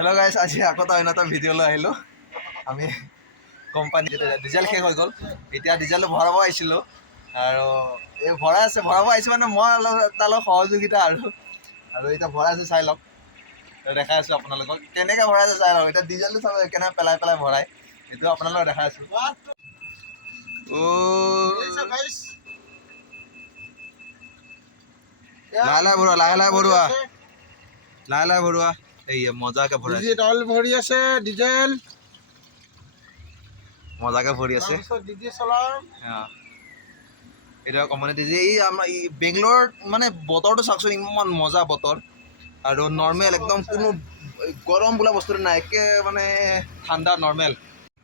Hello' গাইছ, আজি আকৌ অন্য এটা ভিডিঅ'লৈ আহিলোঁ। আমি কোম্পানী ডিজেল শেষ হৈ গ'ল, এতিয়া ডিজেলটো ভৰাব আহিছিলোঁ আৰু এই ভৰাব আহিছোঁ মানে মই অলপ তাৰ লগত সহযোগিতা আৰু এতিয়া ভৰাই আছোঁ, চাই লওক, দেখাই আছোঁ আপোনালোকক কেনেকৈ ভৰাই আছোঁ চাই লওক। এতিয়া ডিজেলটো চাব কেনেকৈ পেলাই ভৰাই, এইটো আপোনালোকক দেখাই আছোঁ। লাহে লাহে ভৰোৱা এই মজাকে ভৰাই ভৰি আছে, ডিজেল মজাকে ভৰি আছে। এতিয়া কমনে দিছে এই আমাৰ বেংগলোৰত মানে বতৰটো চাওকচোন, ইমান মজা বতৰ আৰু নৰ্মেল একদম, কোনো গৰম বোলা বস্তুটো নাই, একে মানে ঠাণ্ডা নৰ্মেল।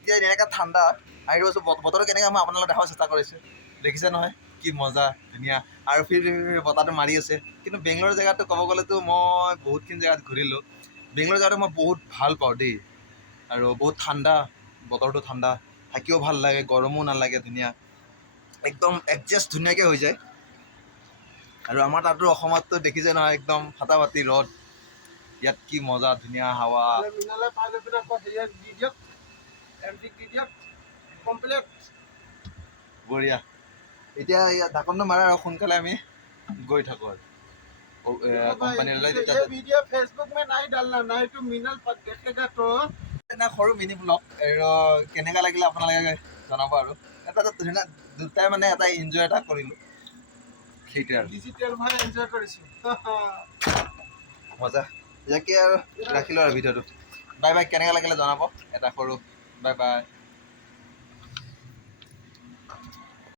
এতিয়া এনেকৈ ঠাণ্ডা আহি গৈছোঁ, বতৰটো কেনেকৈ মই আপোনালোকক দেখাব চেষ্টা কৰিছোঁ। দেখিছে নহয় কি মজা ধুনীয়া, আৰু ফিৰ বতাহটো মাৰি আছে। কিন্তু বেংগলোৰ জেগাটো ক'ব গ'লেতো মই বহুতখিনি জেগাত ঘূৰিলোঁ, বেংগলোৰ জেগাটো মই বহুত ভাল পাওঁ দেই, আৰু বহুত ঠাণ্ডা, বতৰটো ঠাণ্ডা, থাকিও ভাল লাগে, গৰমো নালাগে, ধুনীয়া একদম এডজাষ্ট ধুনীয়াকৈ হৈ যায়। আৰু আমাৰ তাতো অসমততো দেখিছে নহয়, একদম ফাটাফাটি ৰ'দ, ইয়াত কি মজা ধুনীয়া হাৱা। বঢ়িয়া। এতিয়া ইয়াত ঢাকনটো মাৰা আৰু সোনকালে আমি গৈ থাকোঁ আৰু কোম্পানীলৈ। সৰু মিনি ব্লগ আৰু কেনেকুৱা লাগিলে আপোনালোকে জনাব, আৰু এটা ধুনীয়া দুটাই মানে এটা এনজয় এটা কৰিলোঁ, সেইটোৱে আৰু এনজয় কৰিছোঁ মজা। ইয়াকে আৰু ৰাখিলোঁ আৰু ভিডিঅ'টো। বাই বাই, কেনেকুৱা লাগিলে জনাব, এটা সৰু বাই বাই।